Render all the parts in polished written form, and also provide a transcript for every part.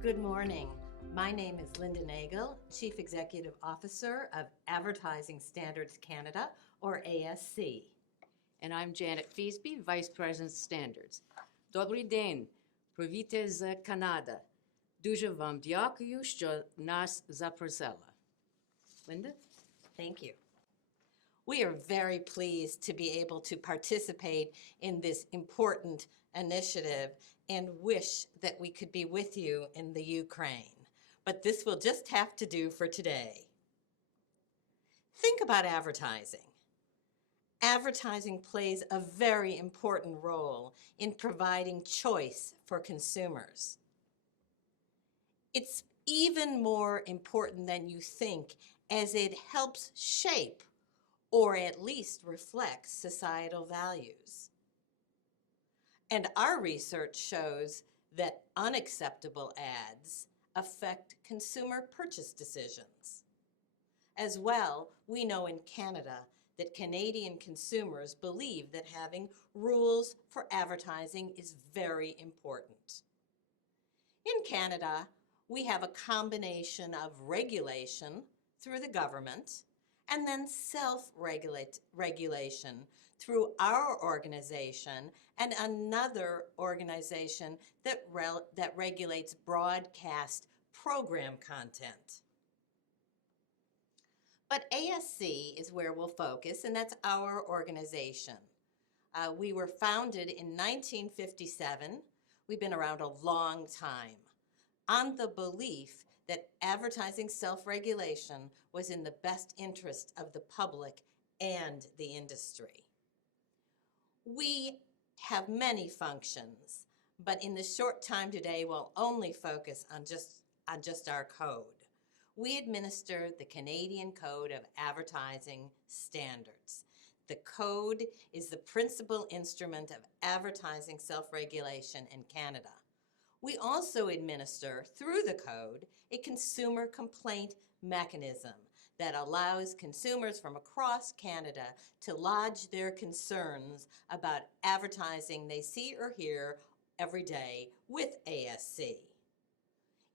Good morning. My name is Lynda Nagel, Chief Executive Officer of Advertising Standards Canada, or ASC. And I'm Janet Fісбі, Vice President Standards. Добрий день, привіт з Канади. Дуже вам дякую, що нас запросили. Linda? Thank you. We are very pleased to be able to participate in this important initiative and wish that we could be with you in the Ukraine. But this will just have to do for today. Think about advertising. Advertising plays a very important role in providing choice for consumers. It's even more important than you think, as it helps shape or at least reflects societal values. And our research shows that unacceptable ads affect consumer purchase decisions. As well, we know in Canada that Canadian consumers believe that having rules for advertising is very important. In Canada, we have a combination of regulation through the government and then self-regulation through our organization and another organization that regulates broadcast program content. But ASC is where we'll focus, and that's our organization. We were founded in 1957. We've been around a long time, on the belief that advertising self-regulation was in the best interest of the public and the industry. We have many functions, but in the short time today, we'll only focus on just our code. We administer the Canadian Code of Advertising Standards. The code is the principal instrument of advertising self-regulation in Canada. We also administer, through the code, a consumer complaint mechanism that allows consumers from across Canada to lodge their concerns about advertising they see or hear every day with ASC.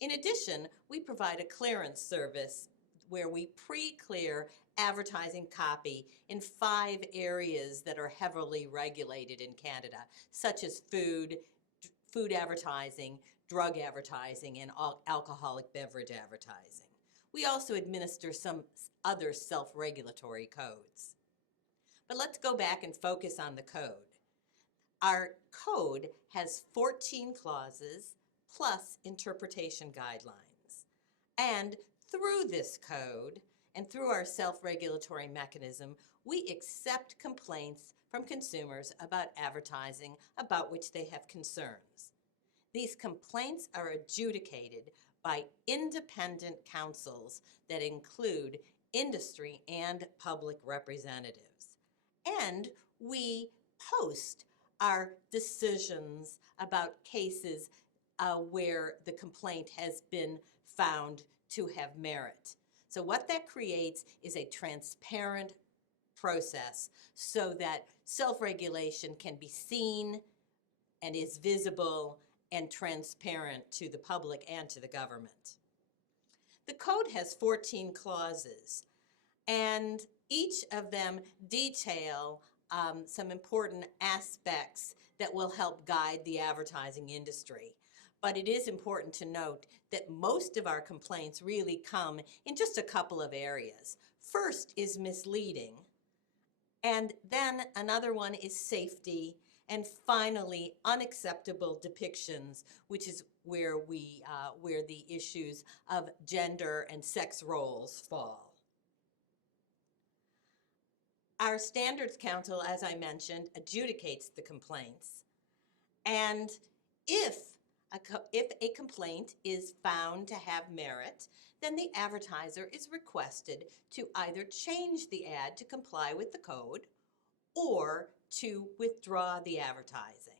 In addition, we provide a clearance service where we pre-clear advertising copy in 5 areas that are heavily regulated in Canada, such as food advertising, drug advertising, and alcoholic beverage advertising. We also administer some other self-regulatory codes. But let's go back and focus on the code. Our code has 14 clauses plus interpretation guidelines. And through this code and through our self-regulatory mechanism, we accept complaints from consumers about advertising about which they have concerns. These complaints are adjudicated by independent counsels that include industry and public representatives. And we post our decisions about cases where the complaint has been found to have merit. So what that creates is a transparent process so that self-regulation can be seen and is visible and transparent to the public and to the government. The code has 14 clauses, and each of them detail some important aspects that will help guide the advertising industry. But it is important to note that most of our complaints really come in just a couple of areas. First is misleading, and then another one is safety, and finally unacceptable depictions, which is where the issues of gender and sex roles fall. Our Standards Council, as I mentioned, adjudicates the complaints, and if a complaint is found to have merit, then the advertiser is requested to either change the ad to comply with the code or to withdraw the advertising.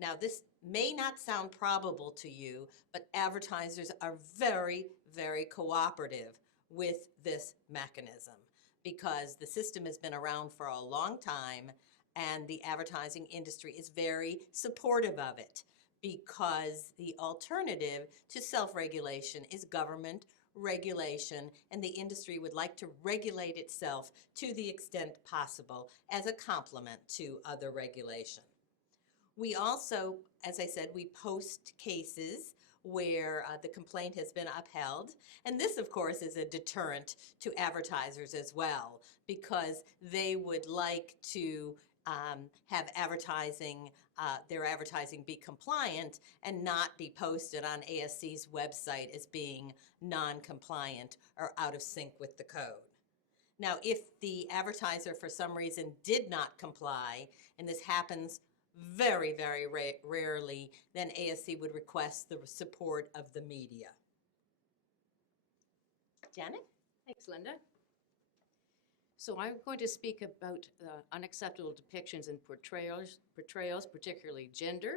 Now, this may not sound probable to you, but advertisers are very, very cooperative with this mechanism because the system has been around for a long time and the advertising industry is very supportive of it, because the alternative to self-regulation is government regulation, and the industry would like to regulate itself to the extent possible as a complement to other regulation. We also, as I said, we post cases where the complaint has been upheld. And this, of course, is a deterrent to advertisers as well, because they would like to have advertising, their advertising be compliant and not be posted on ASC's website as being non-compliant or out of sync with the code. Now, if the advertiser for some reason did not comply, and this happens very, very rarely, then ASC would request the support of the media. Janet? Thanks, Linda. So I'm going to speak about unacceptable depictions and portrayals, particularly gender.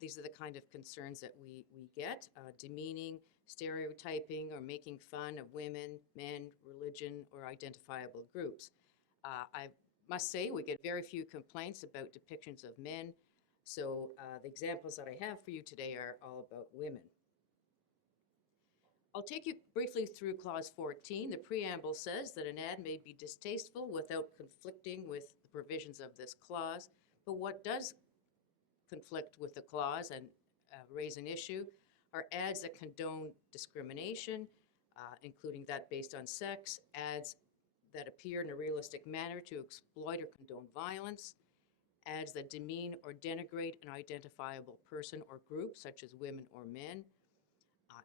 These are the kind of concerns that we get, demeaning, stereotyping, or making fun of women, men, religion, or identifiable groups. I must say we get very few complaints about depictions of men, so the examples that I have for you today are all about women. I'll take you briefly through Clause 14. The preamble says that an ad may be distasteful without conflicting with the provisions of this clause, but what does conflict with the clause and raise an issue are ads that condone discrimination, including that based on sex, ads that appear in a realistic manner to exploit or condone violence, ads that demean or denigrate an identifiable person or group, such as women or men,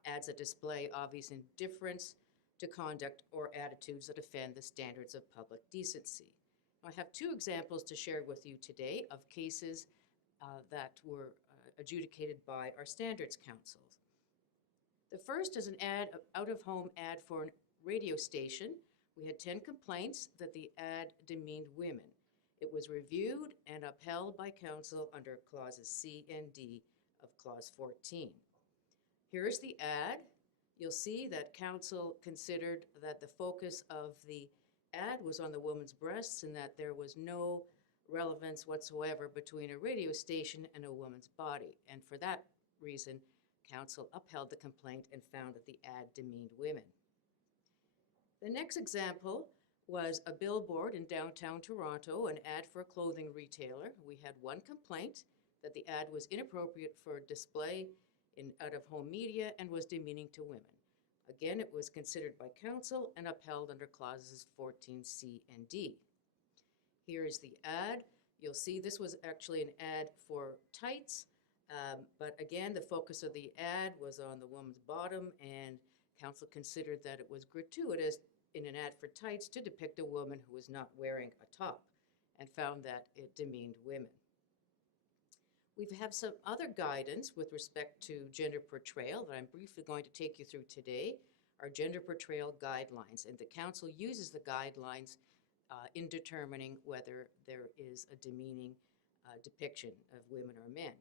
ads that display obvious indifference to conduct or attitudes that offend the standards of public decency. Now, I have two examples to share with you today of cases that were adjudicated by our standards councils. The first is an out-of-home ad for a radio station. We had 10 complaints that the ad demeaned women. It was reviewed and upheld by council under clauses C and D of clause 14. Here's the ad. You'll see that council considered that the focus of the ad was on the woman's breasts and that there was no relevance whatsoever between a radio station and a woman's body. And for that reason, council upheld the complaint and found that the ad demeaned women. The next example was a billboard in downtown Toronto, an ad for a clothing retailer. We had one complaint that the ad was inappropriate for display in out-of-home media and was demeaning to women. Again, it was considered by council and upheld under clauses 14C and D. Here is the ad. You'll see this was actually an ad for tights, but again, the focus of the ad was on the woman's bottom, and council considered that it was gratuitous in an ad for tights to depict a woman who was not wearing a top, and found that it demeaned women. We have some other guidance with respect to gender portrayal that I'm briefly going to take you through today, our gender portrayal guidelines, and the council uses the guidelines in determining whether there is a demeaning depiction of women or men.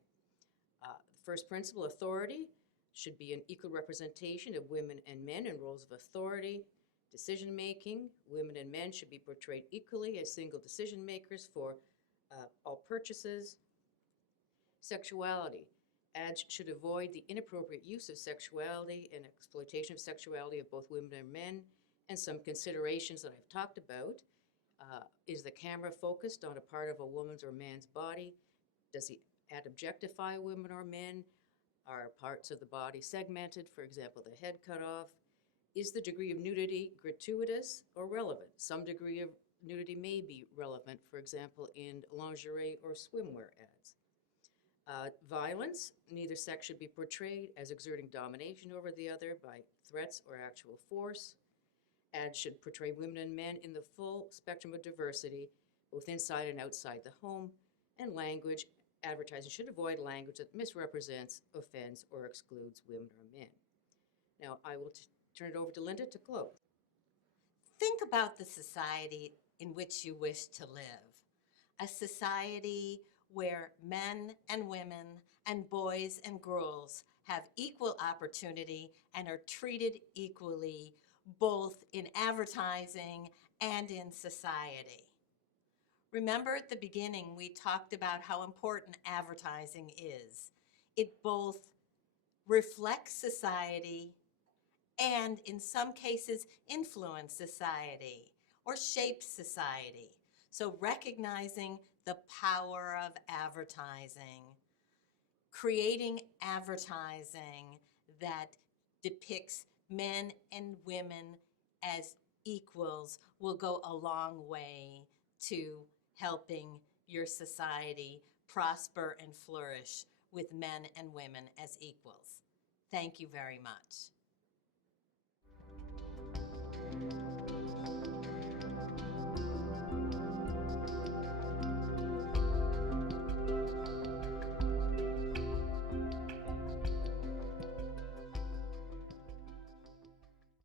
First principle, authority should be an equal representation of women and men in roles of authority. Decision-making, women and men should be portrayed equally as single decision makers for all purchases. Sexuality. Ads should avoid the inappropriate use of sexuality and exploitation of sexuality of both women and men, and some considerations that I've talked about. Is the camera focused on a part of a woman's or man's body? Does the ad objectify women or men? Are parts of the body segmented, for example, the head cut off? Is the degree of nudity gratuitous or relevant? Some degree of nudity may be relevant, for example, in lingerie or swimwear ads. Violence, neither sex should be portrayed as exerting domination over the other by threats or actual force. Ads should portray women and men in the full spectrum of diversity, both inside and outside the home. And language, advertising should avoid language that misrepresents, offends, or excludes women or men. Now, I will turn it over to Linda to close. Think about the society in which you wish to live. A society where men and women and boys and girls have equal opportunity and are treated equally, both in advertising and in society. Remember at the beginning, we talked about how important advertising is. it both reflects society and, in some cases, influence society or shapes society. So recognizing the power of advertising, creating advertising that depicts men and women as equals will go a long way to helping your society prosper and flourish with men and women as equals. Thank you very much.